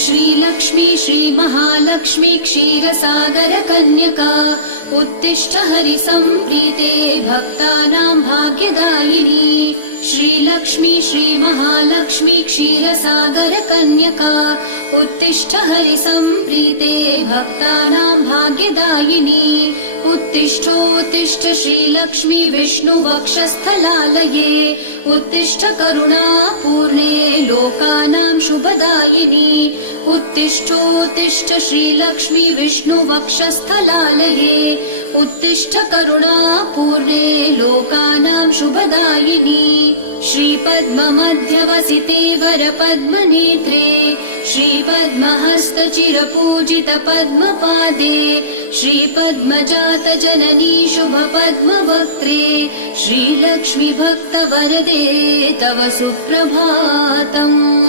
श्रीलक्ष्मी श्रीमहालक्ष्मी क्षीरसागर कन्यका उत्तिष्ठ हरिसम्प्रीते भक्तानां भाग्यदायिनी। श्रीलक्ष्मी श्रीमहालक्ष्मी क्षीरसागर कन्यका उत्तिष्ठ हरिसम्प्रीते भक्तानां भाग्यदायिनी। उत्तिष्ठोत्तिष्ठ श्रीलक्ष्मी विष्णुवक्षस्थलालये उत्तिष्ठ करुणापूर्णे लोकानां शुभदायिनी। उत्तिष्ठोत्तिष्ठ श्रीलक्ष्मी विष्णुवक्षस्थलालये उत्तिष्ठ करुणापूर्णे लोकानां शुभदायिनी। श्रीपद्ममध्यवसिते वरपद्मनेत्रे श्रीपद्महस्तचिरपूजित पद्मपादे श्रीपद्मजात जननी शुभपद्मवक्त्रे श्रीलक्ष्मी भक्तवरदे तव सुप्रभातम्।